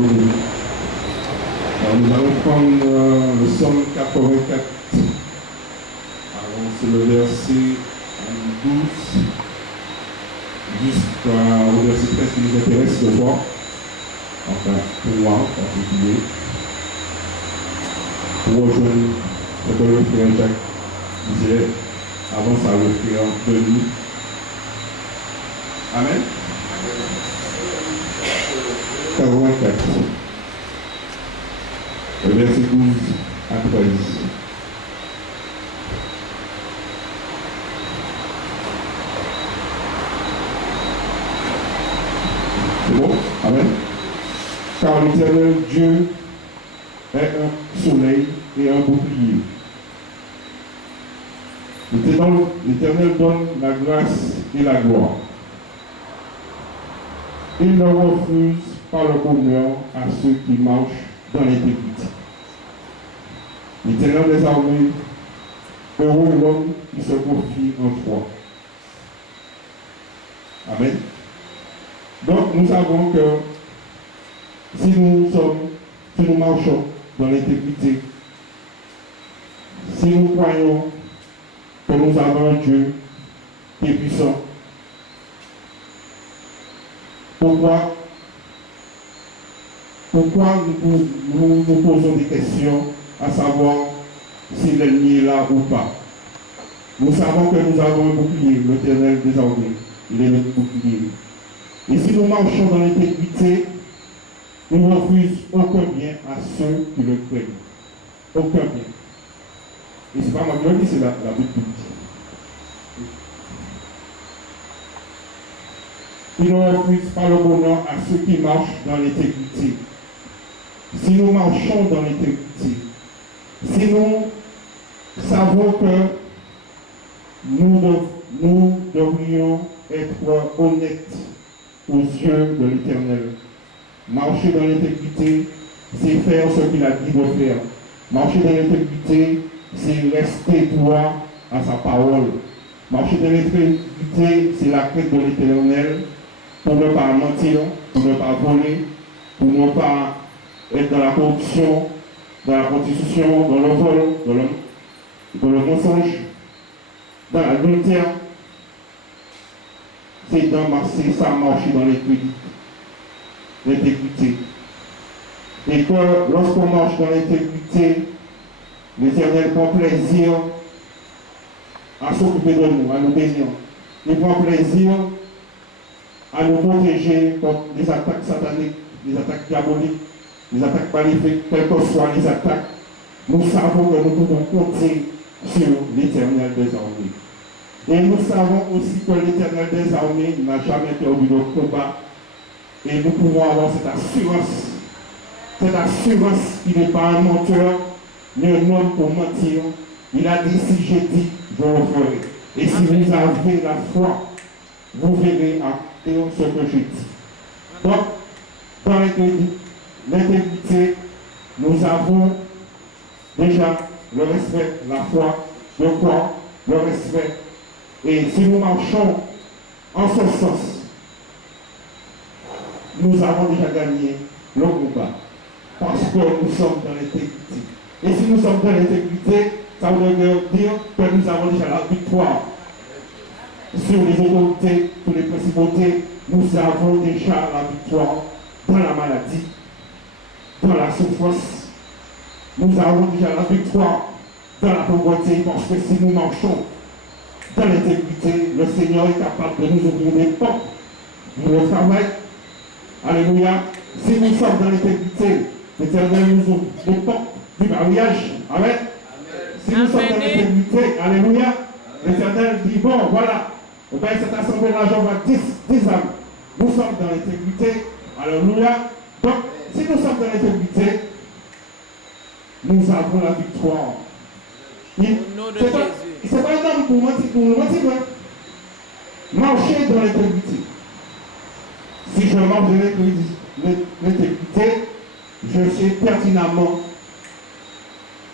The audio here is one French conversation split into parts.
béni. Nous allons prendre le psaume 84. Alors, c'est le verset 12 jusqu'au verset 13 qui nous intéresse ce soir. Enfin, pour moi en particulier. Pour rejoindre ce que le frère Jacques disait avant ça, le frère Denis. Amen. 84. Le verset 12 à 13. C'est bon? Amen. Car l'Éternel Dieu est un soleil et un bouclier. L'Éternel donne la grâce et la gloire. Il ne refuse pas le bonheur à ceux qui marchent dans l'intégrité. L'Éternel des armées, heureux l'homme qui se confie en toi. Amen. Donc nous savons que si nous marchons dans l'intégrité, si nous croyons que nous avons un Dieu qui est puissant, pourquoi nous posons des questions à savoir si l'ennemi est là ou pas? Nous savons que nous avons un bouclier, l'Éternel des armées, il est notre bouclier. Et si nous marchons dans l'intégrité, nous ne refusons aucun bien à ceux qui le craignent. Aucun bien. Et ce n'est pas moi qui le dis, c'est la Bible qui dit. Il ne refuse pas le bonheur à ceux qui marchent dans l'intégrité. Si nous marchons dans l'intégrité, si nous savons que nous devrions être honnêtes aux yeux de l'Éternel. Marcher dans l'intégrité, c'est faire ce qu'il a dit de faire. Marcher dans l'intégrité, c'est rester droit à sa parole. Marcher dans l'intégrité, c'est la crainte de l'Éternel pour ne pas mentir, pour ne pas voler, pour ne pas être dans la corruption, dans la prostitution, dans le vol, dans le mensonge, dans l'adultère. C'est ça marcher dans l'intégrité. Et que lorsqu'on marche dans l'intégrité, l'Éternel prend plaisir à s'occuper de nous, à nous bénir. Il prend plaisir à nous protéger contre les attaques sataniques, les attaques diaboliques, les attaques maléfiques, quelles que soient les attaques. Nous savons que nous pouvons compter sur l'Éternel des armées. Et nous savons aussi que l'Éternel des armées n'a jamais perdu de combat. Et nous pouvons avoir cette assurance qu'il n'est pas un menteur, ni un homme pour mentir. Il a dit, si j'ai dit, je le ferai. Et si vous avez la foi, vous verrez acter ce que j'ai dit. Donc, dans l'intégrité, nous avons déjà le respect, la foi, le corps, le respect. Et si nous marchons en ce sens, nous avons déjà gagné le combat. Parce que nous sommes dans l'intégrité. Et si nous sommes dans l'intégrité, ça veut dire que nous avons déjà la victoire sur les autorités, sur les principautés. Nous avons déjà la victoire dans la maladie, dans la souffrance. Nous avons déjà la victoire dans la pauvreté, parce que si nous marchons dans l'intégrité, le Seigneur est capable de nous ouvrir des portes pour le travail. Alléluia. Si nous sommes dans l'intégrité, l'Éternel nous ouvre les portes du mariage. Amen. Si nous sommes dans l'intégrité, alléluia, l'Éternel dit, bon, voilà, ben, cette assemblée-là, j'en vois 10 âmes. Nous sommes dans l'intégrité. Alléluia. Donc, si nous sommes dans l'intégrité, nous avons la victoire. C'est pas un homme pour mentir, marcher dans l'intégrité. Si je marche dans l'intégrité, je sais pertinemment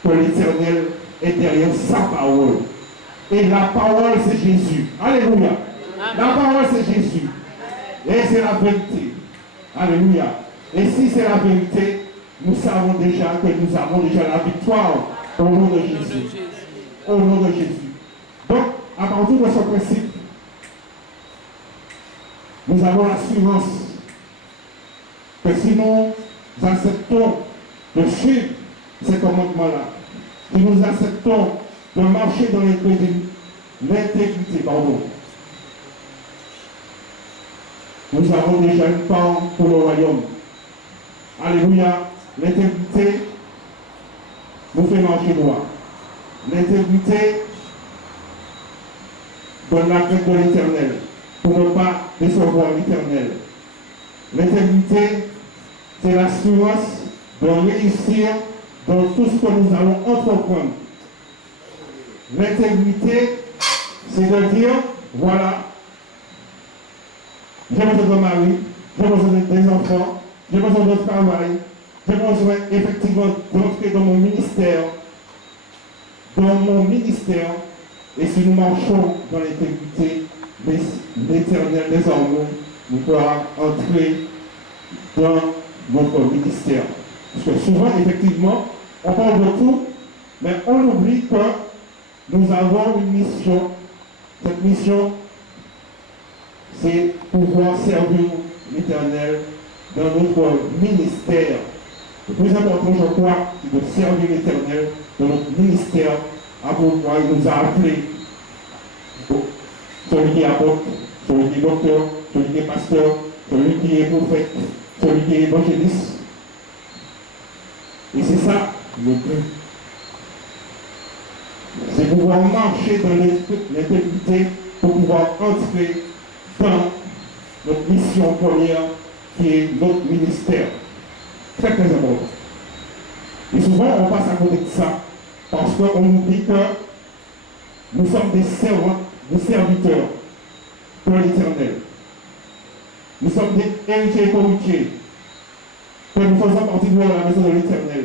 que l'Éternel est derrière sa parole. Et la parole, c'est Jésus. Alléluia. La parole, c'est Jésus. Et c'est la vérité. Alléluia. Et si c'est la vérité, nous savons déjà que nous avons déjà la victoire au nom de Jésus. Au nom de Jésus. Donc, à partir de ce principe, nous avons l'assurance que si nous acceptons de suivre ces commandements-là, si nous acceptons de marcher dans l'intégrité, nous avons déjà une part pour le royaume. Alléluia. L'intégrité nous fait marcher droit. L'intégrité donne la crainte de l'Éternel pour ne pas décevoir l'Éternel. L'intégrité, c'est l'assurance de réussir dans tout ce que nous allons entreprendre. L'intégrité, c'est de dire, voilà, j'ai besoin de mari, j'ai besoin des enfants, j'ai besoin de travail, j'ai besoin effectivement d'entrer dans mon ministère. Et si nous marchons dans l'intégrité, l'Éternel désormais nous pourra entrer dans notre ministère. Parce que souvent, effectivement, on parle de tout, mais on oublie que nous avons une mission. Cette mission, c'est pouvoir servir l'Éternel dans notre ministère. Le plus important, je crois, c'est de servir l'Éternel dans notre ministère, à pourquoi il nous a appelés. Celui qui est apôtre, celui qui est docteur, celui qui est pasteur, celui qui est prophète, celui qui est évangéliste. Et c'est ça le but. C'est pouvoir marcher dans l'intégrité pour pouvoir entrer dans notre mission première qui est notre ministère. Très très important. Et souvent on passe à côté de ça parce qu'on nous dit que nous sommes des servants, des serviteurs pour l'Éternel. Nous sommes des héritiers et co-héritiers. Que nous faisons partie de la maison de l'Éternel.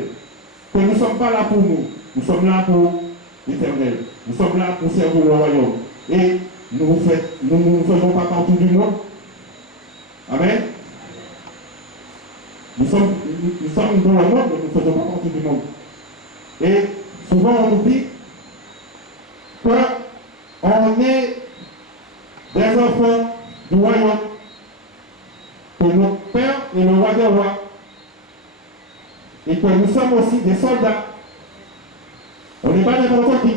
Que nous ne sommes pas là pour nous. Nous sommes là pour l'Éternel. Nous sommes là pour servir le royaume. Et nous ne faisons pas partie du monde. Amen. Nous sommes dans le monde, mais nous ne faisons pas partie du monde. Et souvent on oublie qu'on est des enfants du royaume, que notre Père est le roi des rois, et que nous sommes aussi des soldats. On n'est pas n'importe qui.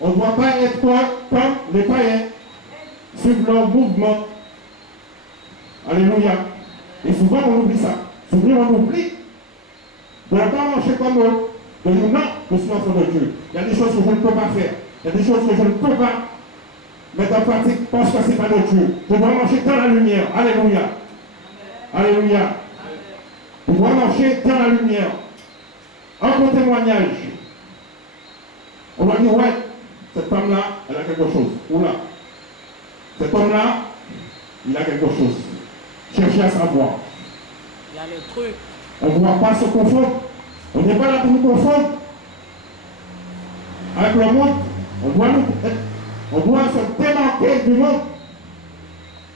On ne doit pas être comme les païens, suivre leur mouvement. Alléluia. Et souvent on oublie ça. Souvent on oublie de ne pas marcher comme eux, de dire non, je suis enfant de Dieu. Il y a des choses que je ne peux pas faire. Il y a des choses que je ne peux pas mettre en pratique parce que ce n'est pas de Dieu. Je dois marcher dans la lumière. Alléluia. Alléluia. Je dois marcher dans la lumière. En mon témoignage, on va dire, ouais, cette femme-là, elle a quelque chose. Oula. Cet homme-là, il a quelque chose. Cherchez à savoir. Il y a le truc. On ne doit pas se confondre. On n'est pas là pour nous confondre avec le monde. On doit se démarquer du monde.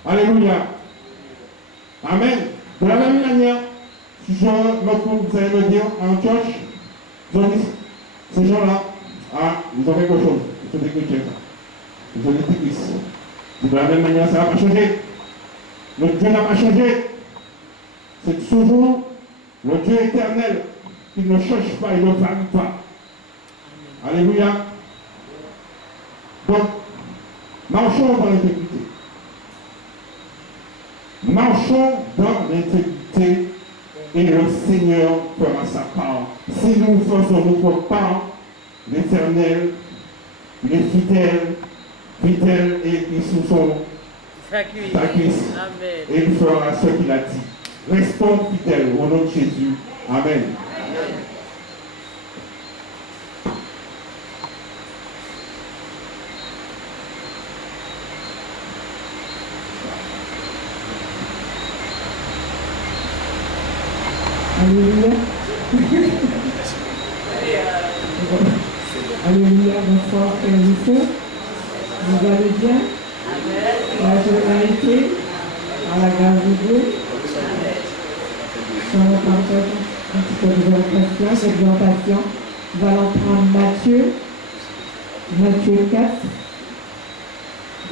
Alléluia. Amen. De la même manière, si vous allez me dire en church, ces gens-là, ils ont quelque chose. Ils sont des chrétiens. Ils ont des églises. De la même manière, ça n'a pas changé. Notre Dieu n'a pas changé. C'est toujours le Dieu éternel qui ne change pas et ne varie pas. Alléluia. Donc, marchons dans l'intégrité. Marchons dans l'intégrité et le Seigneur fera sa part. Si nous faisons notre part, l'Éternel, il est fidèle et il sous son sacrifice. Et il fera ce qu'il a dit. Restons fidèles au nom de Jésus. Amen. Alléluia. Alléluia, bonsoir frères et sœurs. Vous allez bien? La journée à la grâce de Dieu. que vous avez fait cela, l'exhortation. Nous allons prendre Matthieu 4,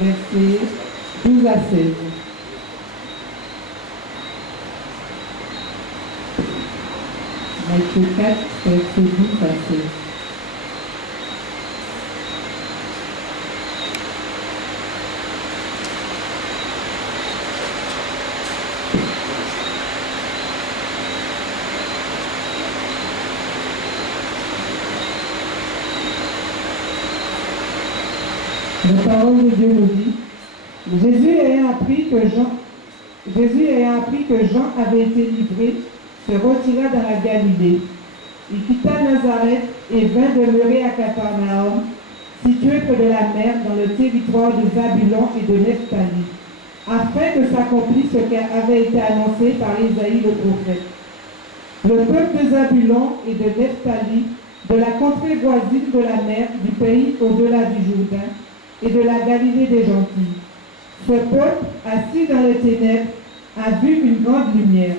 versets 12 à 16. Matthieu 4, versets 12 à 16. La parole de Dieu nous dit, Jésus ayant appris que Jean avait été livré, se retira dans la Galilée. Il quitta Nazareth et vint demeurer à Capharnaüm, situé près de la mer, dans le territoire de Zabulon et de Nephtali, afin que s'accomplisse ce qui avait été annoncé par Isaïe le prophète. Le peuple de Zabulon et de Nephtali, de la contrée voisine de la mer, du pays au-delà du Jourdain, et de la Galilée des Gentils. Ce peuple, assis dans les ténèbres, a vu une grande lumière.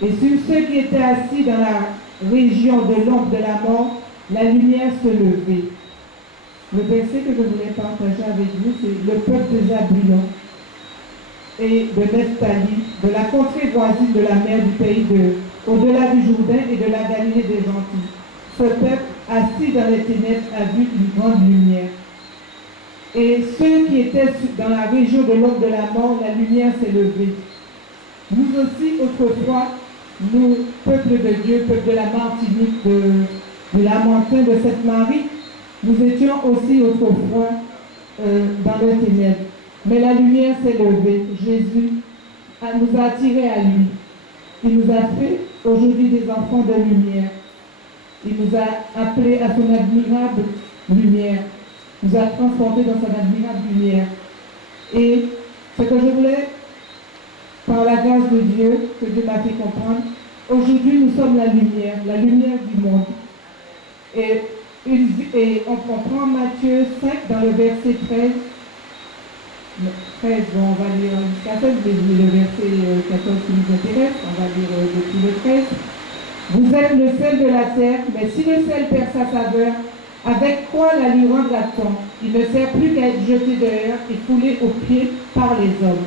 Et sur ceux qui étaient assis dans la région de l'ombre de la mort, la lumière se levait. Le verset que je voulais partager avec vous, c'est le peuple de Zabulon et de Nephtali, de la contrée voisine de la mer du pays au-delà du Jourdain et de la Galilée des Gentils. Ce peuple, assis dans les ténèbres, a vu une grande lumière. Et ceux qui étaient dans la région de l'ombre de la mort, la lumière s'est levée. Nous aussi, autrefois, nous, peuple de Dieu, peuple de la Martinique, de Lamentin, de Sainte-Marie, nous étions aussi autrefois dans les ténèbres. Mais la lumière s'est levée. Jésus nous a attirés à lui. Il nous a fait aujourd'hui des enfants de lumière. Il nous a appelés à son admirable lumière. Nous a transportés dans son admirable lumière. Et ce que je voulais, par la grâce de Dieu, que Dieu m'a fait comprendre, aujourd'hui nous sommes la lumière du monde. Et on prend Matthieu 5 dans le verset 13. 13, bon, on va lire jusqu'à 16, mais le verset 14 qui nous intéresse, on va lire depuis le 13. Vous êtes le sel de la terre, mais si le sel perd sa saveur, avec quoi la lui rendra-t-on? Il ne sert plus qu'à être jeté dehors et foulé aux pieds par les hommes.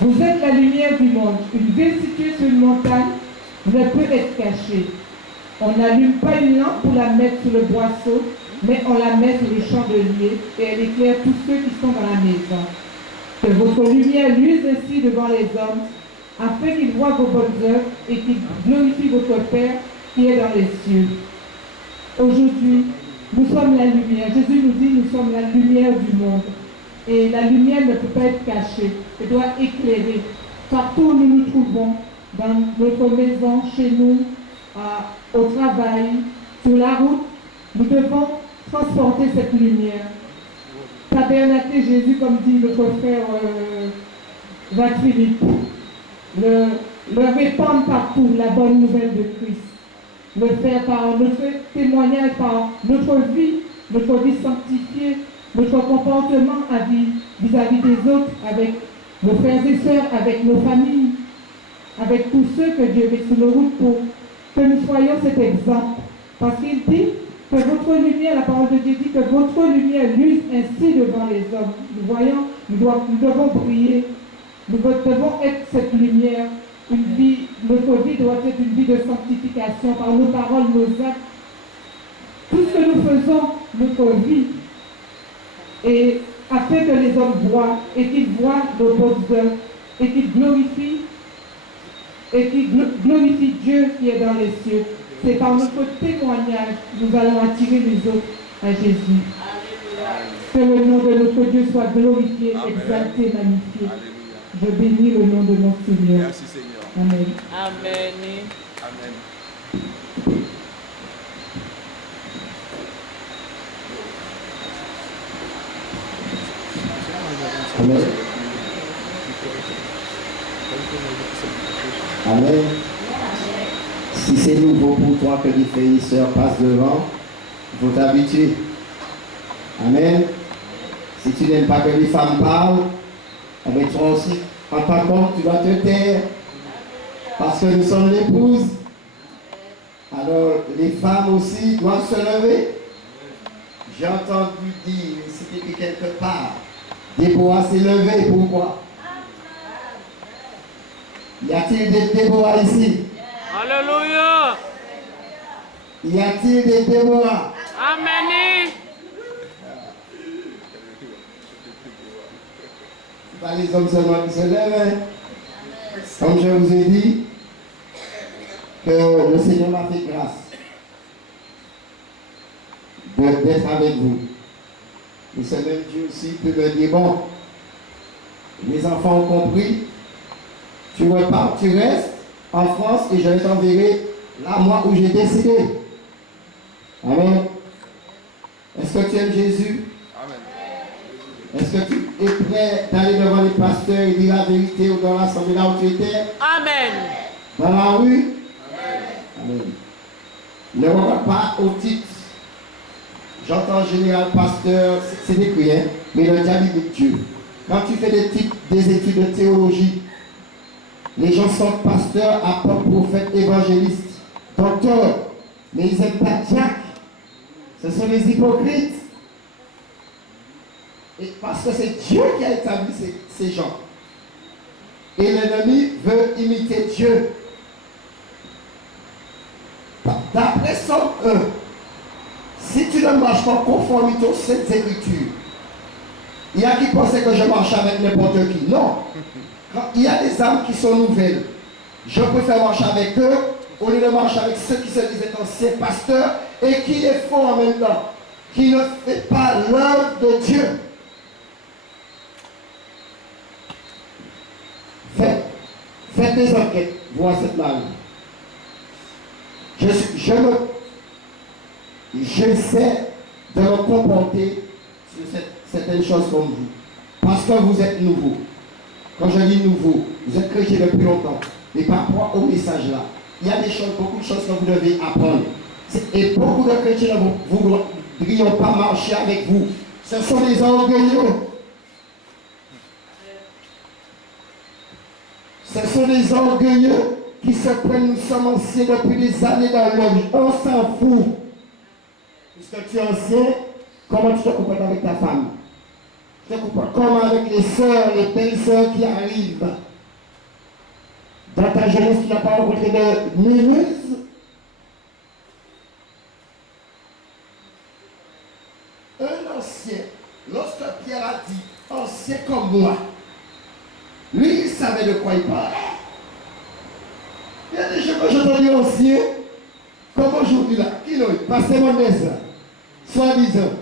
Vous êtes la lumière du monde. Une ville située sur une montagne ne peut être cachée. On n'allume pas une lampe pour la mettre sur le boisseau, mais on la met sur le chandelier et elle éclaire tous ceux qui sont dans la maison. Que votre lumière luise ainsi devant les hommes, afin qu'ils voient vos bonnes œuvres et qu'ils glorifient votre Père qui est dans les cieux. Aujourd'hui, nous sommes la lumière. Jésus nous dit, nous sommes la lumière du monde. Et la lumière ne peut pas être cachée. Elle doit éclairer. Partout où nous nous trouvons, dans notre maison, chez nous, au travail, sur la route, nous devons transporter cette lumière. Tabernacle Jésus, comme dit notre frère Jacques Philippe, le répandre partout, la bonne nouvelle de Christ. Le faire par notre témoignage, par notre vie sanctifiée, notre comportement vis-à-vis des autres, avec nos frères et sœurs, avec nos familles, avec tous ceux que Dieu met sur nos routes pour que nous soyons cet exemple. Parce qu'il dit que votre lumière, la parole de Dieu dit que votre lumière luise ainsi devant les hommes. Nous voyons, nous devons briller, nous devons être cette lumière. Notre vie doit être une vie de sanctification par nos paroles, nos actes. Tout ce que nous faisons, notre vie, et afin que les hommes voient et qu'ils voient nos bonnes œuvres et qu'ils glorifient Dieu qui est dans les cieux. C'est par notre témoignage que nous allons attirer les autres à Jésus. Que le nom de notre Dieu soit glorifié, exalté, magnifié. Je bénis le nom de mon Seigneur. Merci Seigneur. Amen. Amen. Amen. Amen. Amen. Si c'est nouveau pour toi que les frères passent devant, il faut t'habituer. Amen. Si tu n'aimes pas que les femmes parlent, avec toi aussi, en fin de compte, tu dois te taire. Parce que nous sommes l'épouse Alors, les femmes aussi doivent se lever. J'ai entendu dire, c'était écrit quelque part, Déborah s'est levée, pourquoi? Y a-t-il des Déborah ici? Alléluia. Y a-t-il des Déborah? Amen. C'est pas les hommes seulement qui se lèvent. Hein? Comme je vous ai dit, que le Seigneur m'a fait grâce d'être avec vous. Et ce même Dieu aussi peut me dire, bon, mes enfants ont compris, tu repars, tu restes en France et je t'enverrai là, moi, où j'ai décidé. Amen. Est-ce que tu aimes Jésus? Amen. Est-ce que tu es prêt d'aller devant les pasteurs et dire la vérité ou dans l'assemblée là où tu étais? Amen. Dans la rue? Amen. Ne regarde pas au titre. J'entends général, pasteur, c'est écrit, hein? Mais le diable imite Dieu. Quand tu fais des études de théologie, les gens sont pasteurs, apôtres, prophètes, évangélistes, docteurs, mais ils n'aiment pas Jack. Ce sont les hypocrites. Et parce que c'est Dieu qui a établi ces gens. Et l'ennemi veut imiter Dieu. D'après Somme 1, si tu ne marches pas conformément aux Saintes Écritures, il y a qui pensaient que je marche avec n'importe qui. Non. Quand il y a des âmes qui sont nouvelles, je préfère marcher avec eux au lieu de marcher avec ceux qui se disaient anciens pasteurs et qui les font en même temps, qui ne fait pas l'œuvre de Dieu. Faites des enquêtes, voir cette langue. J'essaie de me comporter sur certaines choses comme vous. Parce que vous êtes nouveau. Quand je dis nouveau, vous êtes chrétien depuis longtemps. Mais par rapport au message là, il y a des choses, beaucoup de choses que vous devez apprendre. Et beaucoup de chrétiens ne voudront pas marcher avec vous. Ce sont des orgueilleux. Ce sont des orgueilleux qui se prennent, nous sommes anciens depuis des années dans l'homme. On s'en fout. Puisque tu es ancien, comment tu te comportes avec ta femme? Tu te comportes comment avec les sœurs, les belles sœurs qui arrivent? Dans ta jeunesse, tu n'as pas rencontré de minuse? Un ancien, lorsque Pierre a dit, ancien comme moi, lui, il savait de quoi il parlait. Il y a des gens que j'entends dire anciens, comme aujourd'hui là, qui l'ont eu, passer mon dessin, soi-disant.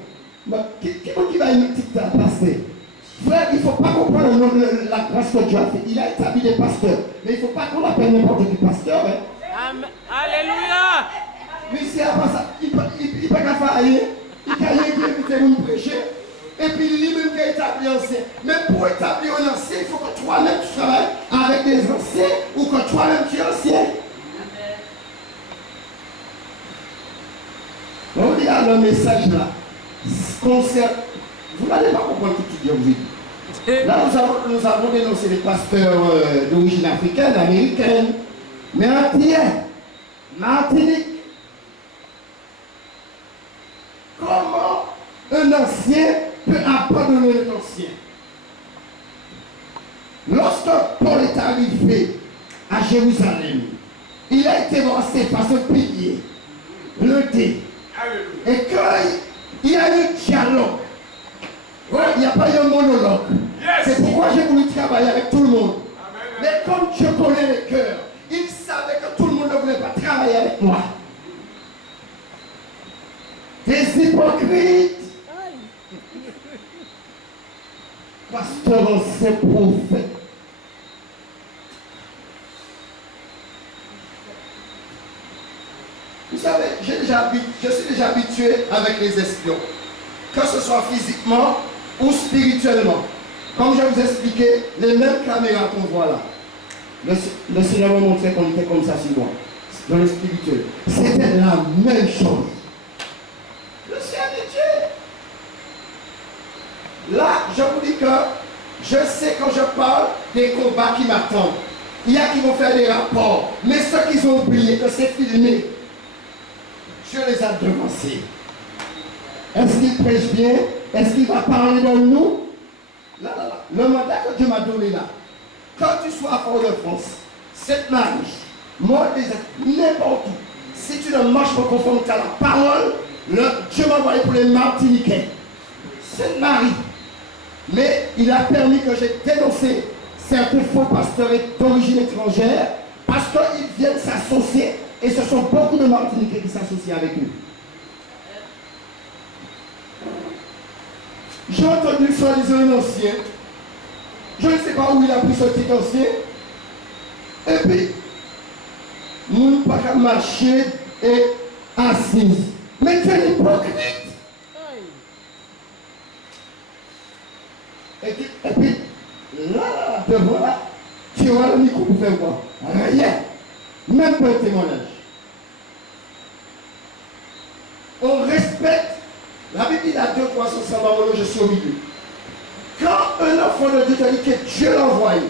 Qui va imiter ta passer? Frère, il ne faut pas comprendre la grâce que Dieu a fait. Il a établi des pasteurs. Mais il ne faut pas qu'on appelle n'importe quel pasteur. Hein. Alléluia. Lui, c'est avant ça, il ne peut pas faire rien. Il peut rien inviter à prêcher. Et puis lui-même qui a établi ancien. Mais pour établir un ancien, il faut que toi-même tu travailles avec des anciens ou que toi-même tu es ancien. On regarde le message là. Concert. Vous n'allez pas comprendre tout ce que je vous dis. Là, nous avons dénoncé les pasteurs d'origine africaine, américaine, mais antillais, Martinique. Comment un ancien peut abandonner l'ancien? Lorsque Paul est arrivé à Jérusalem, il a été lancé par ce pilier, le dé. Et quand il y a eu un dialogue, il n'y a pas eu un monologue. C'est pourquoi j'ai voulu travailler avec tout le monde. Mais comme Dieu connaît les cœurs, il savait que tout le monde ne voulait pas travailler avec moi. Des hypocrites. Pasteur, ancien prophète. Vous savez, je suis déjà habitué avec les espions. Que ce soit physiquement ou spirituellement. Comme je vous ai expliqué, les mêmes caméras qu'on voit là. Le Seigneur m'a montré qu'on était comme ça sur moi. Dans le spirituel. C'était la même chose. Je suis habitué. Là, je vous dis que je sais quand je parle des combats qui m'attendent. Il y a qui vont faire des rapports. Mais ceux qui ont oublié que c'est filmé. Dieu les a devancés. Est-ce qu'il prêche bien? Est-ce qu'il va parler de nous? Là. Le mandat que Dieu m'a donné là, quand tu sois à Fort-de-France, Sainte-Marie, n'importe où, si tu ne marches pas conforme à la parole, Dieu m'a envoyé pour les Martiniquais. Sainte-Marie. Mais il a permis que j'ai dénoncé certains faux pasteurs d'origine étrangère parce qu'ils viennent s'associer et ce sont beaucoup de Martiniquais qui s'associent avec nous. J'ai entendu soi-disant un ancien. Je ne sais pas où il a pris ce petit ancien. Et puis, nous ne pouvons pas marcher et assis. Mais tu es hypocrite. Et puis, là, devant là, tu auras le micro pour faire quoi? Rien. Même pas un témoignage. On respecte. La Bible dit à 2, 300 je suis au milieu. Quand un enfant de Dieu te dit que Dieu l'a envoyé,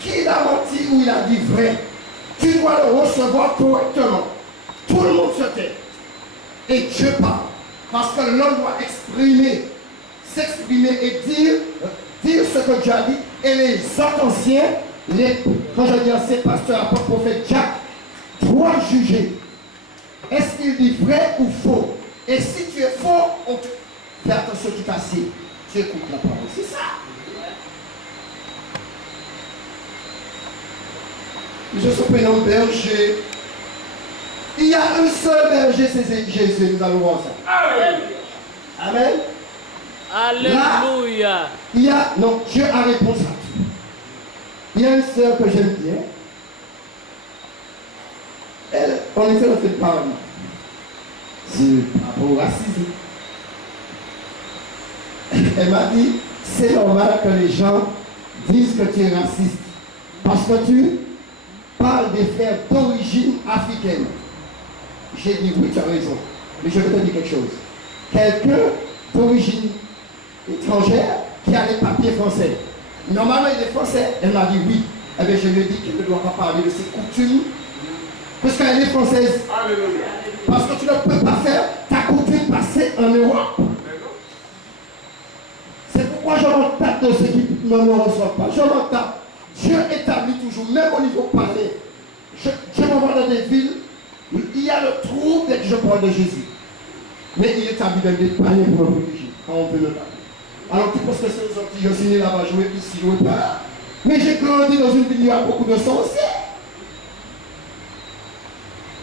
qu'il a menti ou il a dit vrai, tu dois le recevoir correctement. Tout le monde se tait. Et Dieu parle. Parce que l'homme doit s'exprimer et dire ce que Dieu a dit. Et les autres anciens, quand je dis anciens, pasteur, apôtre, prophète, Jacques, doivent juger. Est-ce qu'il dit vrai ou faux? Et si tu es faux, on te fait attention, tu t'assieds. Tu écoutes la parole. C'est ça. Je suis prénom berger. Il y a un seul berger, c'est Jésus. Nous allons voir ça. Amen. Alléluia. Là, il y a, non, Dieu a réponse à tout. Il y a une sœur que j'aime bien. Elle, on était en train de parler. Par rapport au racisme. Elle m'a dit, c'est normal que les gens disent que tu es raciste. Parce que tu parles des frères d'origine africaine. J'ai dit, oui, tu as raison. Mais je vais te dire quelque chose. Quelqu'un d'origine étrangère qui a les papiers français. Normalement, il est français. Elle m'a dit oui. Eh bien, je lui ai dit qu'elle ne doit pas parler de ses coutumes. Parce qu'elle est française. Alléluia. Parce que tu ne peux pas faire ta coutume passer en Europe. C'est pourquoi je m'en tape de ceux qui ne me reçoivent pas. Je m'en tape. Dieu établit toujours, même au niveau parler. Je me vois dans des villes où il y a le trou dès que je parle de Jésus. Mais il établit des paniers pour me protéger quand on veut le taper. Alors tu penses que c'est aux Antilles, je suis né là-bas, jouer ici, jouer pas. Mais j'ai grandi dans une ville où il y a beaucoup de sorciers.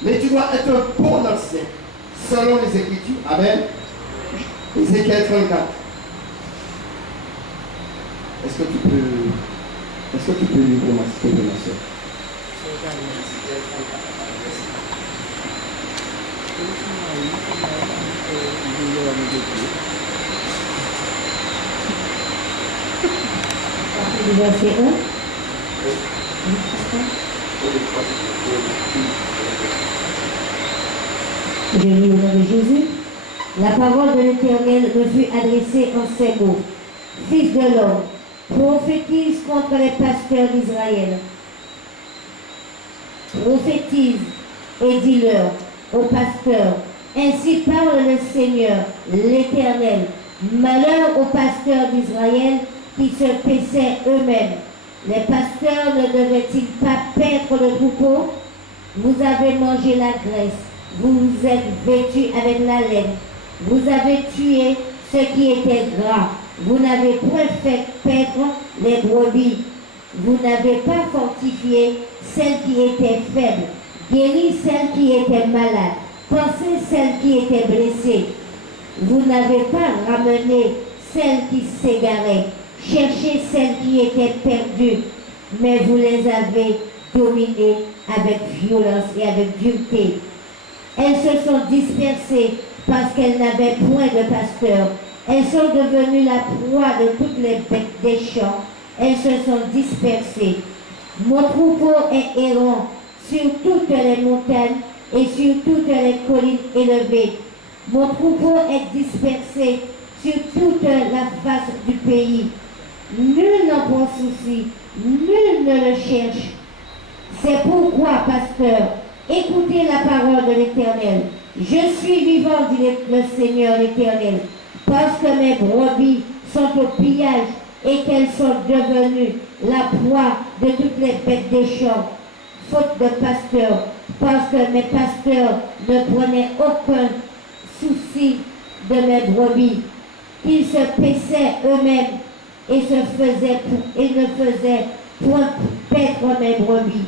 Mais tu dois être un bon ancien, selon les Écritures. Amen. Ézéchiel 34. Est-ce que tu peux lire pour moi, s'il te plaît, ma soeur? Verset 1. Je lis au nom de Jésus. La parole de l'Éternel me fut adressée en ces mots. Fils de l'homme, prophétise contre les pasteurs d'Israël. Prophétise et dis-leur aux pasteurs, ainsi parle le Seigneur, l'Éternel. Malheur aux pasteurs d'Israël qui se paissaient eux-mêmes. Les pasteurs ne devaient-ils pas paître le troupeau? Vous avez mangé la graisse, vous vous êtes vêtus avec la laine, vous avez tué ce qui était gras, vous n'avez point fait paître les brebis, vous n'avez pas fortifié celles qui étaient faibles, guéri celles qui étaient malades, pansé celles qui étaient blessées. Vous n'avez pas ramené celles qui s'égaraient, cherché celles qui étaient perdues, mais vous les avez dominées avec violence et avec dureté. Elles se sont dispersées parce qu'elles n'avaient point de pasteur. Elles sont devenues la proie de toutes les bêtes des champs. Elles se sont dispersées. Mon troupeau est errant sur toutes les montagnes et sur toutes les collines élevées. Mon troupeau est dispersé sur toute la face du pays. Nul n'en prend souci, nul ne le cherche. C'est pourquoi, pasteur, écoutez la parole de l'Éternel. Je suis vivant, dit le Seigneur l'Éternel, parce que mes brebis sont au pillage et qu'elles sont devenues la proie de toutes les bêtes des champs, faute de pasteurs, parce que mes pasteurs ne prenaient aucun souci de mes brebis, qu'ils se paissaient eux-mêmes et ne faisaient point paître mes brebis.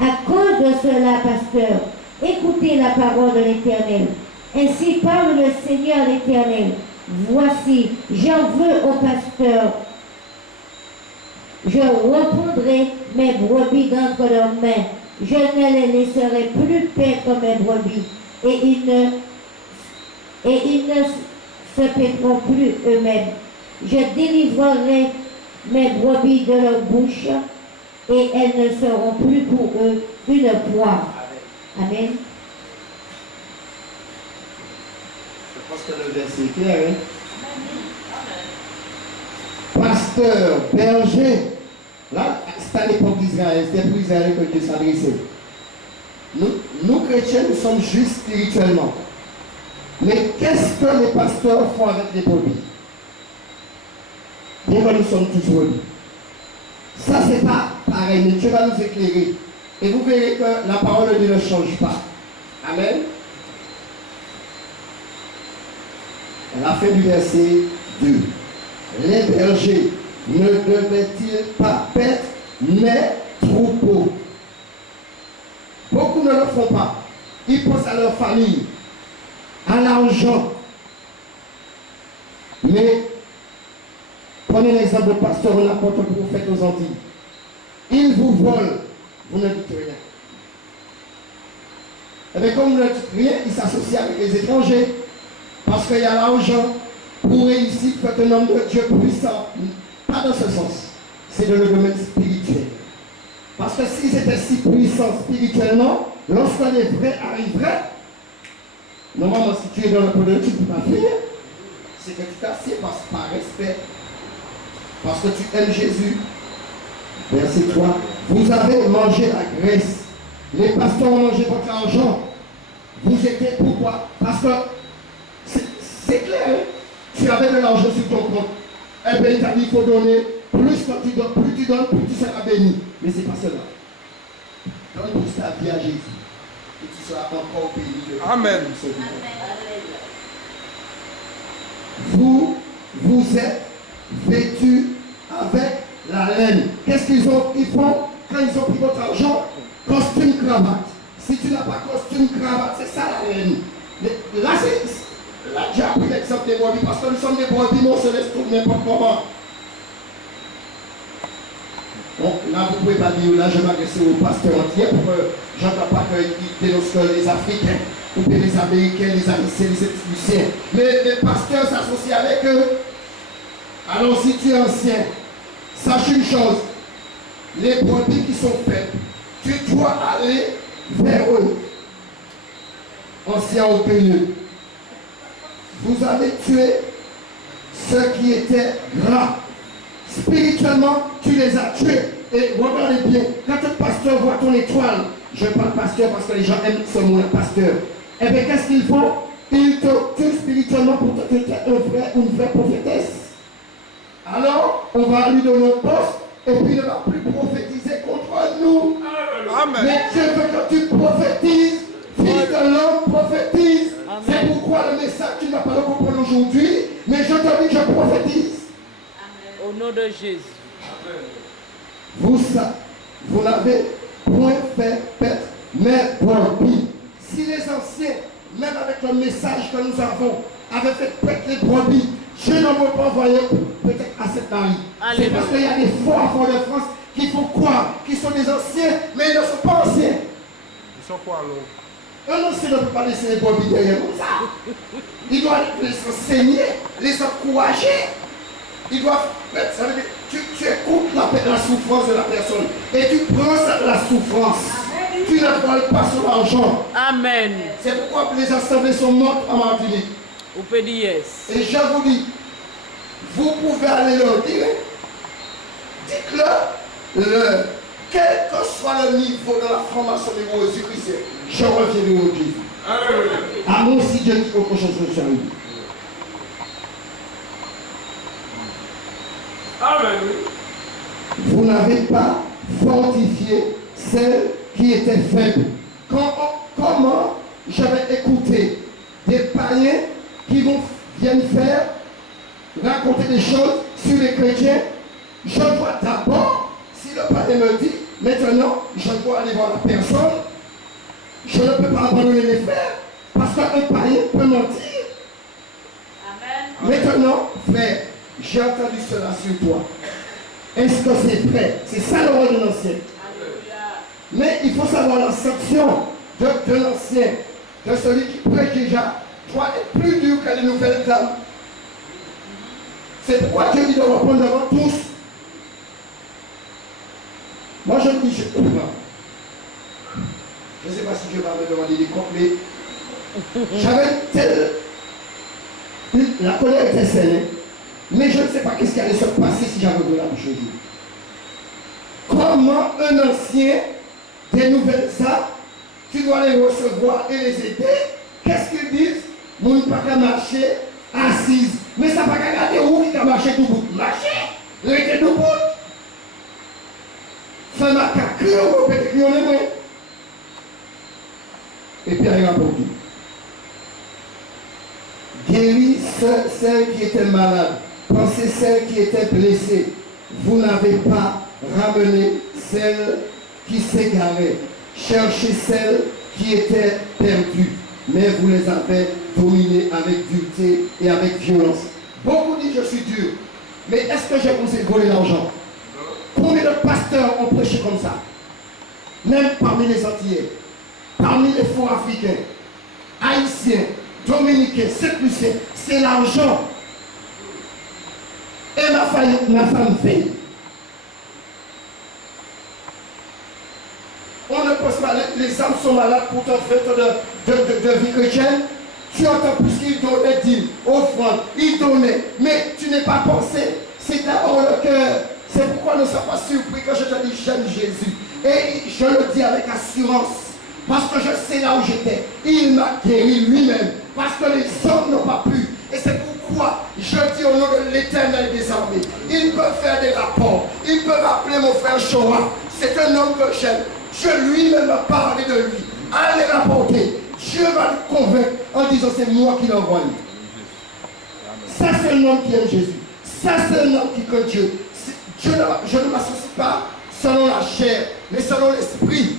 À cause de cela, pasteur, écoutez la parole de l'Éternel. Ainsi parle le Seigneur l'Éternel. Voici, j'en veux aux pasteurs. Je reprendrai mes brebis d'entre leurs mains. Je ne les laisserai plus paître mes brebis. Et ils ne se paîtront plus eux-mêmes. Je délivrerai mes brebis de leur bouche et elles ne seront plus pour eux une proie. Amen. Je pense que le verset est clair. Hein? Pasteur, berger. Là, c'est à l'époque d'Israël. C'était pour Israël que Dieu s'adressait. Nous, chrétiens, nous sommes justes spirituellement. Mais qu'est-ce que les pasteurs font avec les brebis? Bien que nous sommes tous brebis. Ça, c'est pas pareil, mais Dieu va nous éclairer. Et vous verrez que la parole de Dieu ne change pas. Amen. À la fin du verset 2, les bergers ne devaient-ils pas paître mes troupeaux? Beaucoup ne le font pas. Ils pensent à leur famille, à l'argent. Mais prenez l'exemple de pasteur ou n'importe quel prophète aux Antilles. Ils vous volent, vous ne dites rien. Et bien comme vous ne dites rien, ils s'associent avec les étrangers. Parce qu'il y a l'argent pour réussir, pour être un homme de Dieu puissant. Pas dans ce sens. C'est dans le domaine spirituel. Parce que s'ils étaient si puissants spirituellement, lorsque les vrais arriveraient, normalement si tu es dans le pot de Dieu, tu ne peux pas fuir. C'est que tu t'assieds par respect. Parce que tu aimes Jésus. Verset 3. Vous avez mangé la graisse. Les pasteurs ont mangé votre argent. Vous étiez pourquoi? Parce que c'est clair. Hein? Tu avais de l'argent sur ton compte. Eh bien, il t'a dit qu'il faut donner. Plus tu donnes, plus tu seras béni. Mais ce n'est pas cela. Donne plus ta vie à Jésus. Et tu seras encore béni. Amen. Vous êtes vêtus avec la laine. Qu'est-ce qu'ils font quand ils ont pris votre argent? Costume, cravate. Si tu n'as pas costume, cravate, c'est ça la laine. Là, j'ai appris l'exemple des brebis parce que nous sommes des brebis, mais on se laisse tout n'importe comment. Donc là, vous ne pouvez pas dire, là, je vais m'adresser au pasteur entier pour que j'entends pas qu'ils dénoncent les Africains, ou bien les Américains, les Haïtiens, les Éthiopiens. Mais les pasteurs s'associent avec eux. Alors, si tu es ancien, sache une chose, les brebis qui sont faibles, tu dois aller vers eux. Ancien orgueilleux. Vous avez tué ceux qui étaient gras. Spirituellement, tu les as tués. Et regardez bien, quand un pasteur voit ton étoile, je parle pasteur parce que les gens aiment ce mot, pasteur. Eh bien, qu'est-ce qu'ils font? Ils te tuent spirituellement pour te tuer une vraie prophétesse. Alors, on va lui donner un poste et puis il ne va plus prophétiser contre nous. Amen. Mais Dieu veut que tu prophétises. Fils de l'homme, prophétise. C'est pourquoi le message, tu n'as pas le comprendre aujourd'hui, mais je te dis, je prophétise. Au nom de Jésus. Vous n'avez point fait paître mes brebis. Si les anciens, même avec le message que nous avons, avaient fait paître les brebis, je n'en veux pas envoyer peut-être à cette Marie. C'est parce qu'il y a des faux enfants de France qui font croire qu'ils sont des anciens, mais ils ne sont pas anciens. Ils sont quoi alors? Un ancien ne peut pas laisser les brebis derrière comme ça. Il doit les enseigner, les encourager. Il doit, ça veut dire, tu écoutes la souffrance de la personne et tu prends la souffrance. Amen. Tu ne parles pas sur l'argent. Amen. C'est pourquoi les assemblées sont mortes en Martinique. Vous pouvez dire yes. Et je vous dis, vous pouvez aller leur dire, dites-leur, quel que soit le niveau de la formation des Jésus-Christ, je reviens au Jésus. À moi, si Dieu dit autre chose sur lui. Vous n'avez pas fortifié celle qui était faible. Comment je vais écouter des païens qui viennent faire raconter des choses sur les chrétiens? Je dois d'abord, si le païen me dit, maintenant, je dois aller voir la personne, je ne peux pas abandonner les frères, parce qu'un païen peut mentir. Amen. Maintenant, frère, j'ai entendu cela sur toi. Est-ce que c'est vrai? C'est ça le rôle de l'ancien. Mais il faut savoir la sanction de l'ancien, de celui qui prêche déjà, doit être plus dur que les nouvelles âmes. C'est pourquoi Dieu dit de reprendre devant tous. Moi je dis, je comprends. Je ne sais pas si Dieu va me demander des comptes, mais j'avais tel. La colère était scellée, mais je ne sais pas qu'est-ce qui allait se passer si j'avais de la bouche aujourd'hui. Comment un ancien des nouvelles âmes, tu dois les recevoir et les aider? Qu'est-ce qu'ils disent? Mon pas qu'à marcher assise. Mais ça va pas regarder où qui a marché tout bout. Marcher, il était tout bout. Ça m'a qu'à crier, on peut crier, on est vrai. Et puis il a répondu. Guéris celle qui était malade. Pensez celle qui était blessée. Vous n'avez pas ramené celle qui s'égarait. Cherchez celle qui était perdue. Mais vous les avez dominées avec dureté et avec violence. Beaucoup disent je suis dur. Mais est-ce que je vous ai volé l'argent? Combien de pasteurs ont prêché comme ça? Même parmi les Antillais, parmi les faux africains, haïtiens, dominicains, Saint-Lucien, c'est l'argent. Et ma femme veille. On ne pose pas, les âmes sont malades pour ton fait de vie chrétienne. Tu entends plus qu'ils donnaient dîmes, offrandes, ils donnaient, mais tu n'es pas pensé. C'est d'abord le cœur. C'est pourquoi ne sois pas surpris quand je te dis j'aime Jésus. Et je le dis avec assurance. Parce que je sais là où j'étais. Il m'a guéri lui-même. Parce que les hommes n'ont pas pu. Et c'est pourquoi je dis au nom de l'Éternel des armées. Ils peuvent faire des rapports. Ils peuvent appeler mon frère Shoah. C'est un homme que j'aime. Je lui-même m'a parlé de lui. Allez rapporter. Dieu va nous convaincre en disant c'est moi qui l'envoie. Ça c'est un homme qui aime Jésus. Ça c'est un homme qui connaît Dieu. Je ne m'associe pas selon la chair, mais selon l'esprit.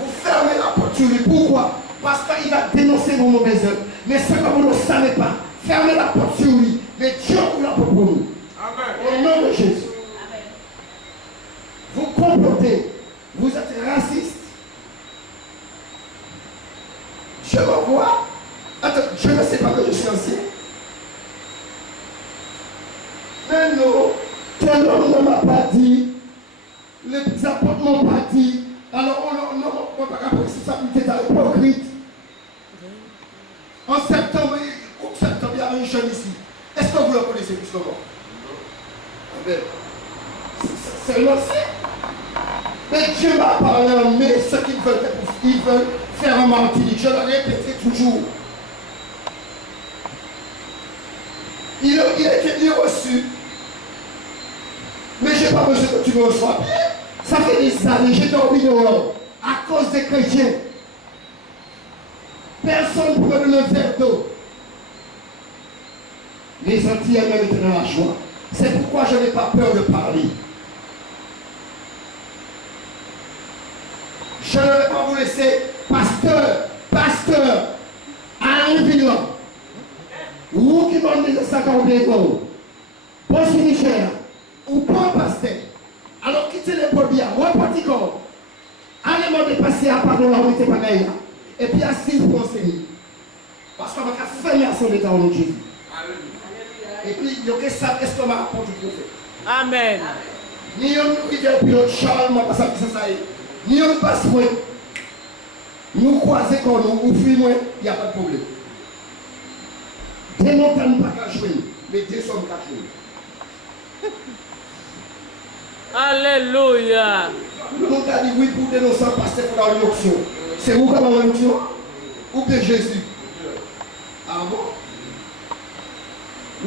Vous fermez la porte sur lui. Pourquoi? Parce qu'il va dénoncer vos mauvaises œuvres. Mais ce que vous ne savez pas, fermez la porte sur lui. Mais Dieu ouvre la porte pour nous. Au nom de Jésus. Vous complotez. Vous êtes raciste. Je m'envoie. Attends, je ne sais pas que je suis ancien. Mais non, tel homme ne m'a pas dit. Les apôtres ne m'ont pas dit. Alors on n'a pas la responsabilité d'être hypocrite. En septembre, il y a un jeune ici. Est-ce que vous le connaissez plus que moi? C'est l'ancien. Mais Dieu m'a parlé en mai, ce qu'ils veulent faire en Martinique. Je le répétais toujours. Il a été reçu. Mais je n'ai pas besoin que tu me reçois bien. Ça fait des années, j'ai dormi dehors à cause des chrétiens. Personne ne peut donner un verre d'eau. Les Antillais même étaient dans la joie. C'est pourquoi je n'ai pas peur de parler. Je ne vais pas vous laisser pasteur, Alain Villon, vous qui m'ont dit 50 euros, bon Michel, ou bon pasteur, alors quittez les brebis, repartez corps, allez m'en dépasser à pardon là où il était pas là, et puis assis pour enseigner. Parce qu'on va faire à son état au nom de Jésus. Et puis, il y a que ça, l'estomac pour du prophète. Amen. Ni on rivière pilote Charles, moi pas ça qui ça y est. Ni on passe moins. Nous croisons quand nous fuit moins, il n'y a pas de problème. Des montagnes pas qu'à jouer, mais des sommes qu'à jouer. Alléluia. Nous avons dit oui pour dénoncer parce que pour une option. C'est vous qui avez un ou bien Jésus? Ah bon?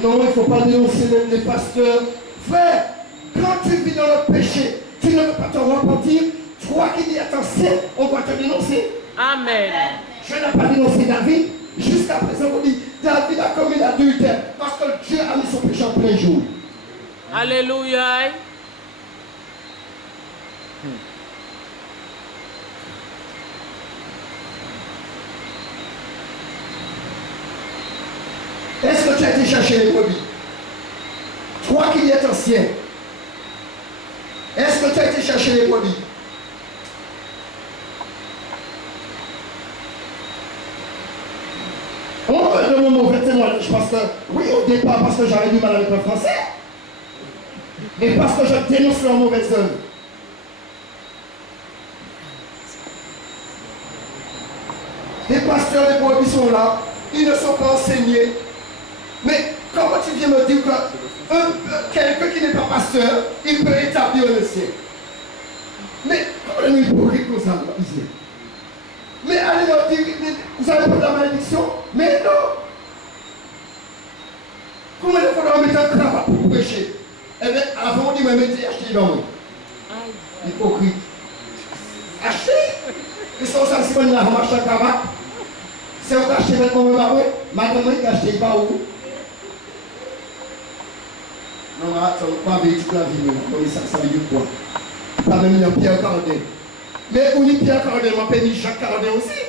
Non, il ne faut pas dénoncer les pasteurs. Frère, quand tu vis dans le péché, tu ne veux pas te repentir. Toi qui dis attention, on doit te dénoncer. Amen. Je n'ai pas dénoncé David. Jusqu'à présent, on dit David a commis l'adultère parce que Dieu a mis son péché en plein jour. Alléluia. Est-ce que tu as été chercher les brebis? Toi qui es ancien, est-ce que tu as été chercher les brebis? On va donner mon mauvais témoignage parce que, oui, au départ, parce que j'avais du mal avec le français, et parce que je dénonce leurs mauvaises œuvres. Les pasteurs, les brebis sont là, ils ne sont pas enseignés. Mais comment tu viens me dire que quelqu'un qui n'est pas pasteur, il peut établir le ciel? Mais comment est hypocrite comme ça, ici? Mais allez leur dire, vous avez pas de la malédiction? Mais non! Comment il faudra mettre un cravate pour prêcher? Eh bien, avant, on dit, mais mettez, achetez dans moi. Hypocrite. Achetez! Ils sont censés venir à marcher un cravate. C'est où acheter maintenant, madame, qui achète pas où? Non, mais attends, pas avec toute la vie, mais ça veut dire quoi? Pas même un Pierre Cardin. Mais on dit Pierre Cardin, on appelle Jacques Cardin aussi.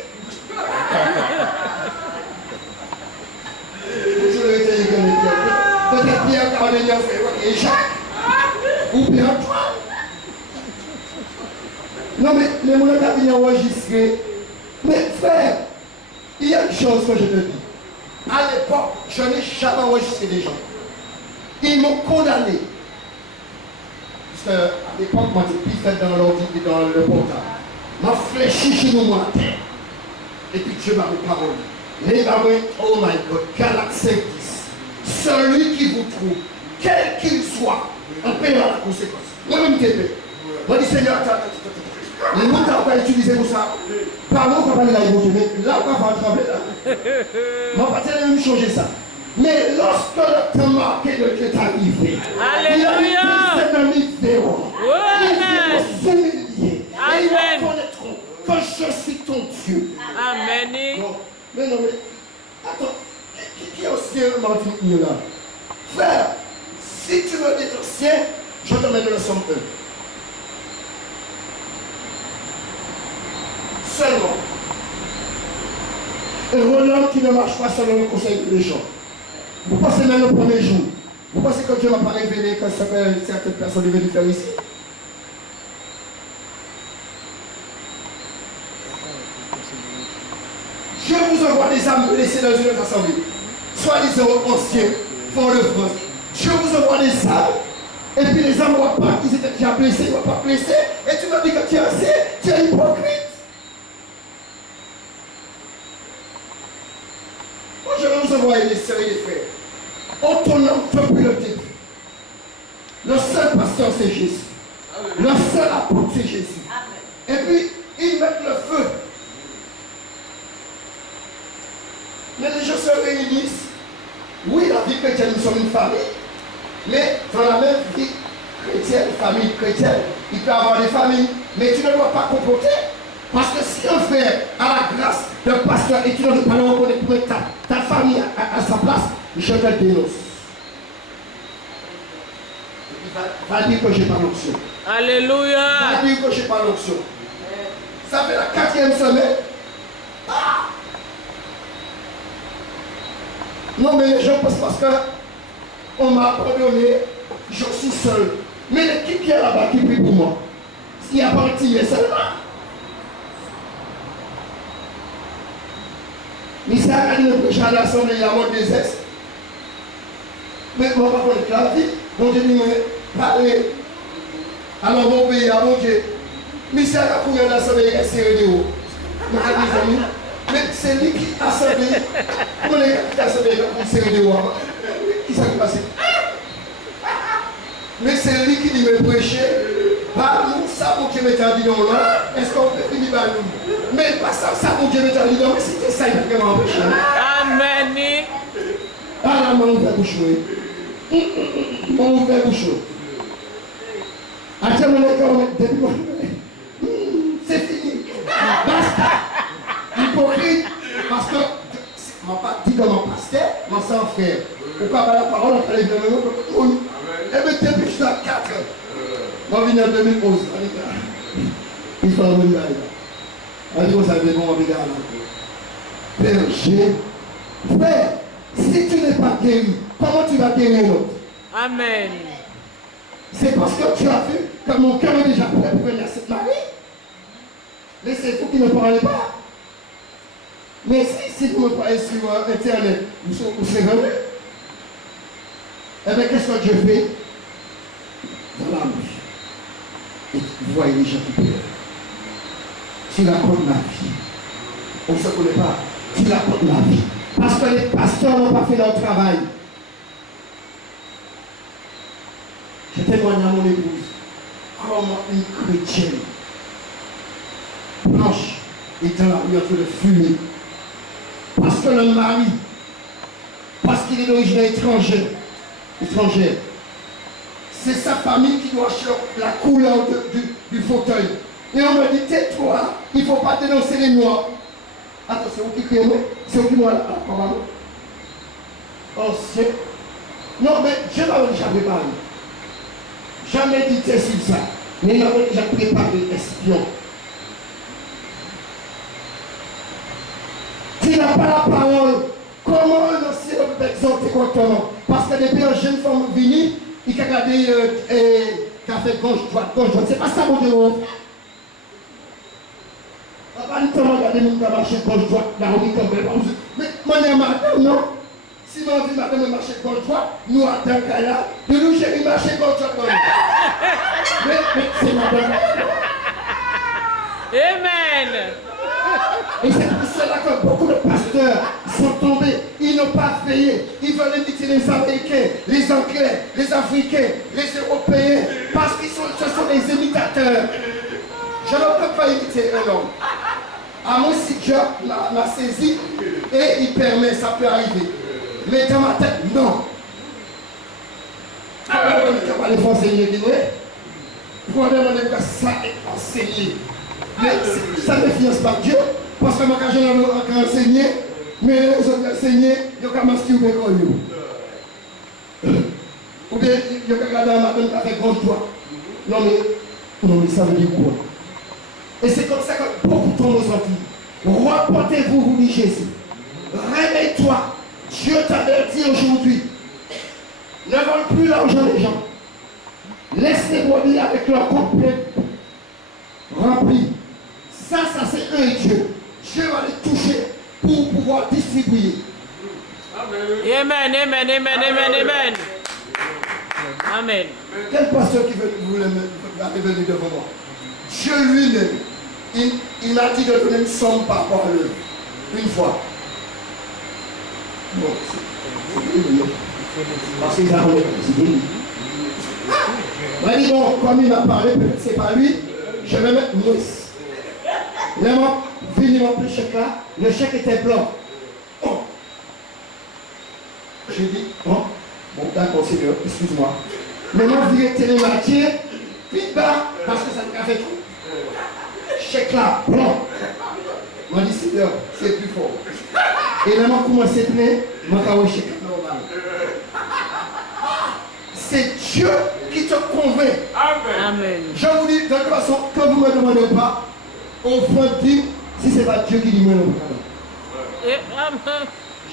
Je le retiens que Pierre. Peut-être Pierre Cardin a fait, et Jacques. Ou bien Antoine. Non, mais les mots qui viennent enregistrer. Mais frère, il y a une chose que je te dis. À l'époque, je n'ai jamais enregistré des gens. Ils m'ont condamné. Parce qu'à l'époque, moi, j'ai pu faire dans l'ordi et dans le portable. M'a fléchi chez nous, moi, la terre. Et puis Dieu m'a mis parole. Les mamans, oh my God, Galates 5:10. Celui qui vous trouve, quel qu'il soit, en payant la conséquence. Moi-même, t'ai fait. Moi, je dis, Seigneur, attends. Les mots qu'on va utiliser pour ça. Pardon, on va parler là, mais là, on va faire trembler là. On va pas même changer ça. Mais lorsque le temps marqué de Dieu est arrivé, Alléluia. ses ennemis verront. Ils vont s'humilier. Et ils Amen. reconnaîtront que je suis ton Dieu. Amen. Non, mais attends, qui est ancien Martin là? Frère, si tu veux être ancien, je te mets dans le somme 1. Seulement. Un Roland qui ne marche pas selon le conseil des gens. Vous pensez même le premier jour. Vous pensez que Dieu ne m'a pas révélé que certaines personnes devaient faire ici? Je vous envoie des âmes blessées dans une autre assemblée. Soi-disant anciens, font le France. Je vous envoie des âmes. Et puis les âmes ne voient pas qu'ils étaient déjà blessés, ils ne voient pas blessés. Et tu m'as dit que tu es ancien, tu es hypocrite. Moi, je vais vous envoyer des sœurs et des frères. Autonome depuis le début. Le seul pasteur, c'est Jésus. Le seul apôtre, c'est Jésus. Et puis, ils mettent le feu. Mais les gens se réunissent. Oui, la vie chrétienne, nous sommes une famille. Mais dans la même vie chrétienne, famille chrétienne, il peut y avoir des familles. Mais tu ne dois pas comploter. Parce que si un frère a la grâce d'un pasteur et tu ne veux pas le reconnaître pour mettre ta famille à sa place, je te dénonce. Il va dire que je n'ai pas l'option. Alléluia. Il va dire que je n'ai pas l'option. Ça fait la 4e semaine. Ah! Non, mais les gens pensent parce qu'on m'a abandonné, je suis seul. Mais l'équipe qui est là-bas qui prie pour moi, il n'y a pas un tiré seulement. Mais ça a dit le prêcher à l'assemblée, il y a mon désert. Mais moi, par contre, la vie, mon Dieu dit, parler. Alors, mon pays, à mon Dieu. Mais ça a couru à l'assemblée, il y a serré de haut. Mais c'est lui qui a assemblé. Comment les gars qui a assemblé, il serré de haut. Qui s'est passé? Mais c'est lui qui dit, me prêcher. Par nous, ça, mon Dieu, m'est dit, non, là. Est-ce qu'on peut finir par nous? Mais pas ça, mon Dieu, mais non, mais c'était ça, il va vraiment empêcher. Amen. Ah là, mon ouvert bouchou. Mon ouvert bouchou. Attends, mon école, depuis mon c'est fini. Basta. Hypocrite. Parce que, mon dit comme mon pasteur, mon sang frère. Pourquoi pas la parole entre les deux mains? Et bien, depuis que je suis à 4, moi, je viens en 2011. Il faut revenir là. On dit que ça devient bon, on regarde là. Père, frère, si tu n'es pas guéri, comment tu vas guérir l'autre? Amen. C'est parce que tu as vu que mon cœur est déjà prêt pour venir à cette Marie. Mais c'est vous qui ne parlez pas. Mais si vous me parlez sur Internet, vous serez venu. Eh bien, qu'est-ce que Dieu fait? Dans la nuit. Et vous voyez les gens qui pleurent. Tu racontes ma vie. On ne se connaît pas. Tu racontes ma vie. Parce que les pasteurs n'ont pas fait leur travail. Je témoigne à mon épouse comment une chrétienne blanche est dans la rue en train de fumer. Parce que le mari, parce qu'il est d'origine étrangère, c'est sa famille qui doit acheter la couleur du fauteuil. Et on me dit, tais-toi, il ne faut pas dénoncer les noirs. Attends, c'est vous qui criez, c'est vous qui m'ont là, probablement. Oh, c'est... Non, mais je n'avais jamais parlé. Jamais dit sur ça. Mais il m'avait déjà préparé l'espion. Tu n'as pas la parole. Comment un ancien peut t'exhorter correctement? Parce que depuis une jeune femme venue, il a regardé café gauche-droite. C'est pas ça mon Dieu. Papa, nous avons regardé mon marché gauche-droite. Mais mon matin, non? Si mon vie madame marché gauche-droite, nous attendons là. De nous, j'ai marché gauche-droite. Mais c'est madame. Amen. Et c'est pour cela que beaucoup de pasteurs sont tombés. Ils n'ont pas veillé. Ils veulent imiter les Américains, les Anglais, les Africains, les Européens. Parce que ce sont des imitateurs. Je ne peux pas imiter un homme. À moins si Dieu m'a saisi et il permet, ça peut arriver. Mais dans ma tête, non. Tu vas aller enseigner, pour demander que ça est enseigné. Mais ça ne finance pas Dieu, parce que moi, quand je l'ai enseigné, mais les autres enseignés, ils ont masturber comme nous. Ou bien, ils ont regardé un matin avec gauche-droite. Non, mais ça veut dire quoi? Et c'est comme ça que beaucoup tombent aujourd'hui. Reportez-vous, vous dit Jésus. Réveille-toi. Dieu t'avertit aujourd'hui. Ne vole plus l'argent des gens. Laisse les brebis avec leur complet rempli. Ça c'est eux et Dieu. Dieu va les toucher pour pouvoir distribuer. Amen, amen, amen, amen, amen. Amen. Quel pasteur qui voulait venir devant moi? Dieu lui-même, il m'a dit de donner une somme par rapport à l'œuvre. Une fois. Bon, c'est bien. Parce qu'ils ont dit. Il m'a dit, bon, comme il m'a parlé, peut-être c'est pas lui, je vais mettre Moïse. Il m'a venu mon plus chèque là, le chèque était blanc. Oh. J'ai dit, bon, d'accord, Seigneur, excuse-moi. Maintenant, vous virez télématière, puis bas, parce que ça ne fait tout. Chèque là, blanc. Il m'a dit, Seigneur, c'est plus fort. Et là, on commence à plaindre, je vais chèque normal. C'est Dieu qui te convainc. Amen. Je vous dis, de toute façon, quand vous ne me demandez pas, au fond dit, si ce n'est pas Dieu qui dit, moi non. Amen.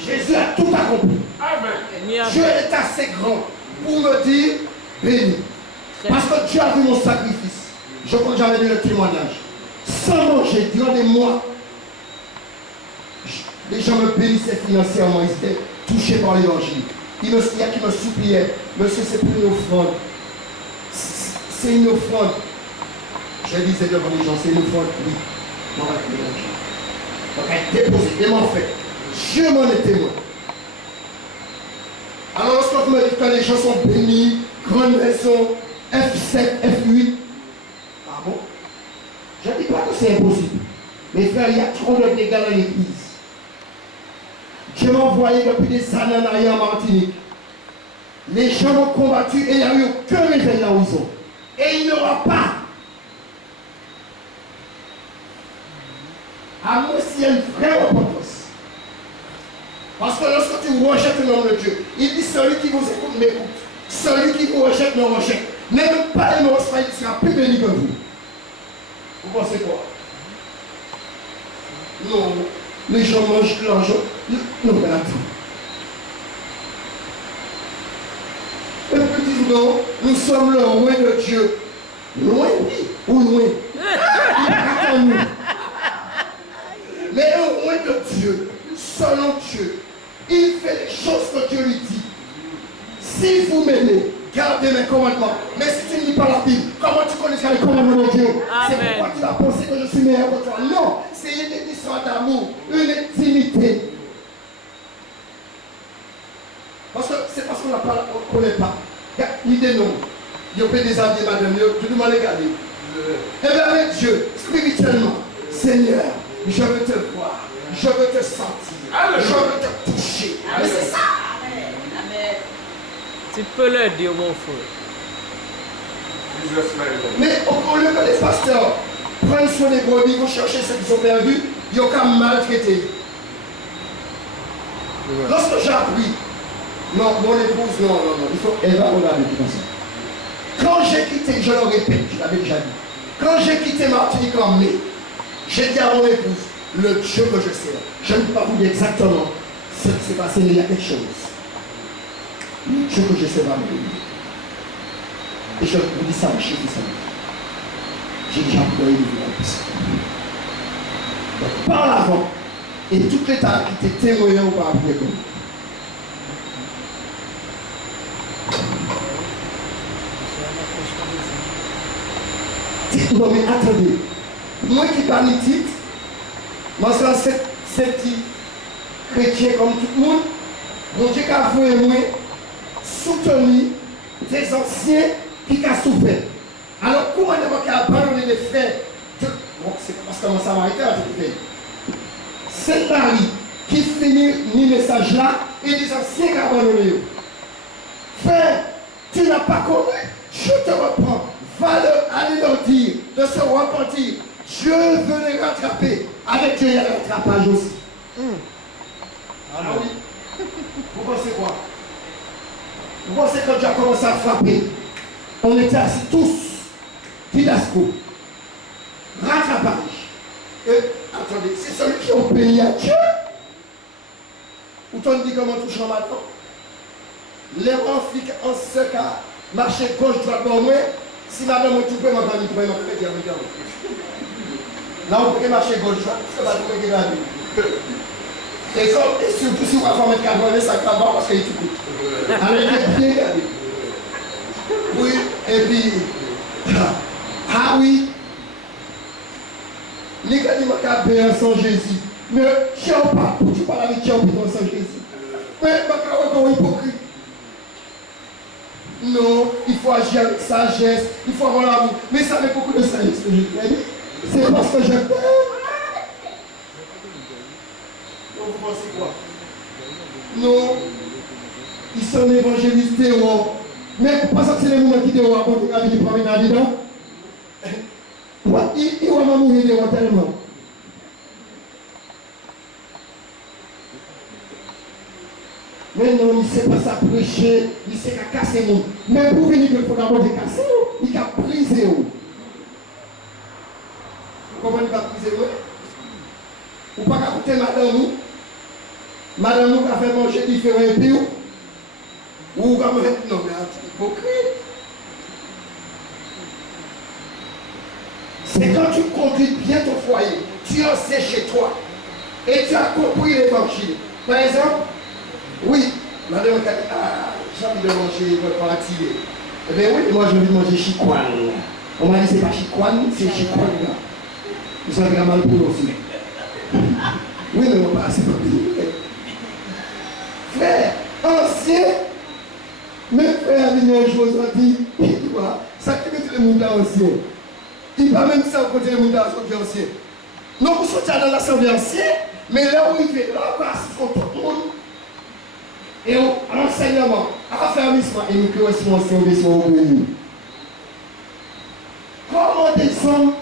Jésus a tout accompli. Dieu est assez grand pour me dire, béni. Parce que Dieu a vu mon sacrifice. Je crois que j'avais dit le témoignage. Sans manger, durant des mois, les gens me bénissaient financièrement, ils étaient touchés par l'évangile. Il y a qui me suppliait, monsieur, c'est pour une offrande. C'est une offrande. Je disais devant les gens, c'est une offrande, oui. On va être déposé, et m'en fait. Dieu m'en est témoin. Alors lorsque vous me dites que les gens sont bénis, grande maison, F7, F8, ah bon? Je ne dis pas que c'est impossible. Mes frères, il y a trop de dégâts dans l'église. Dieu m'a envoyé depuis des années en arrière en Martinique. Les gens m'ont combattu et il n'y a eu aucun réveil là où ils sont. Et il n'y aura pas. À moins s'il y a une vraie repentance. Parce que lorsque tu rejettes le nom de Dieu, il dit celui qui vous écoute m'écoute. Celui qui vous rejette me rejette. Même pas le reçoit, il sera plus béni que vous. Vous pensez quoi? Non, les gens mangent l'argent. Non, mais attends. Et puis disent non, nous sommes loin de Dieu. Loin, oui, ou loin. Il attend nous. Mais loin de Dieu, selon Dieu, il fait les choses que Dieu lui dit. Si vous m'aimez, gardez mes commandements. Mais si tu ne lis pas la Bible, comment tu connaîtras les commandements de Dieu? C'est pourquoi tu vas penser que je suis meilleur que toi. Non, c'est une histoire d'amour, une intimité. Parce que c'est parce qu'on ne connaît pas. L'idée non. Il y a des amis, madame, je demande de regarder. Et bien avec Dieu, spirituellement, Seigneur, je veux te voir, je veux te sentir, je veux te toucher. Mais c'est ça. Amen. Tu peux le dire, mon frère. Mais au lieu que les pasteurs prennent soin des brebis, vont chercher ceux qui sont perdus, ils ont qu'à maltraiter. Lorsque j'ai appris, non, mon épouse, non, elle va regarder de toute façon. Quand j'ai quitté, je le répète, je l'avais déjà dit, quand j'ai quitté Martinique en mai, j'ai dit à mon épouse, le Dieu que je sers, je ne peux pas vous dire exactement ce qui s'est passé, mais il y a quelque chose. Le Dieu que je sers va me bénir. Et je vous dis ça, je sais ça. J'ai déjà pleuré de vous en plus. Donc, par l'avant, et toute l'État qui était témoin ou pas après comme. Non mais attendez, moi qui parle titre, moi c'est petit chrétien comme tout le monde, mon Dieu a voué moi soutenir des anciens qui ont souffert. Alors comment on a abandonné les frères bon, c'est parce que mon samaritain a tout fait. C'est Marie qui finit le message là et les anciens qui ont abandonné. Frère, tu n'as pas connu, je te reprends. Va aller leur dire de se repentir. Dieu veut les rattraper. Avec Dieu, il y a le rattrapage aussi. Ah oui. Vous pensez quoi? Vous pensez que Dieu a commencé à frapper? On était assis tous. Didasco. Rattrapage. Et attendez, c'est celui qui a obéi à Dieu. Ou t'en dis comment touche en maintenant? Les enfants en ce cas, marcher gauche, droite, nord, ouest. Si madame est tout près, madame est tout près, madame est tout près. Là, on peut marcher gauche, parce que madame est tout près. Et surtout si on va faire mettre 80, ça va pas parce qu'il est tout coûte. Allez, bien regardez. Oui, et puis, ah oui, les gars disent que je vais sans Jésus. Mais je ne sais pas, tu parles avec Dieu sans Jésus. Mais je ne suis pas hypocrite. Non, il faut agir avec sagesse, il faut avoir l'amour. Mais ça met beaucoup de sagesse que je t'ai. C'est parce que je t'aime. Donc vous pensez quoi? Non, ils sont évangélistes terroir. Mais vous pensez que c'est les moments qui terroir pour que vous promènent là-dedans? Il va mourir terroir tellement. Mais non, il ne sait pas ça prêcher, il sait qu'à casser nous. Mais pour venir, il faut d'abord casser, il a brisé. Vous comprenez pas briser? Ou pas qu'à écouter madame nous? Madame nous a fait manger différents pays. Ou comme non, mais hypocrite. C'est quand tu conduis bien ton foyer, tu en sais chez toi, et tu as compris l'évangile. Par exemple, oui, madame a dit, ah, j'ai envie de manger pour attirer. Eh bien oui, moi j'ai envie de manger chicoine. On m'a dit, c'est pas chicoine, c'est chicoine. Ils sont mal pour nous aussi. Oui, mais on va c'est pas bien. Frère, ancien, mes frères viennent un jour, ils dit, tu vois, ça qui met le monde ancien. Il ne va même ça au côté du monde ancien. Nous vous sortir dans l'assemblée ancienne, mais là où il fait, là on passe contre tout le monde. Et enseignement, affermissement, et nous qui sommes aussi obéissants au pays. Comment des hommes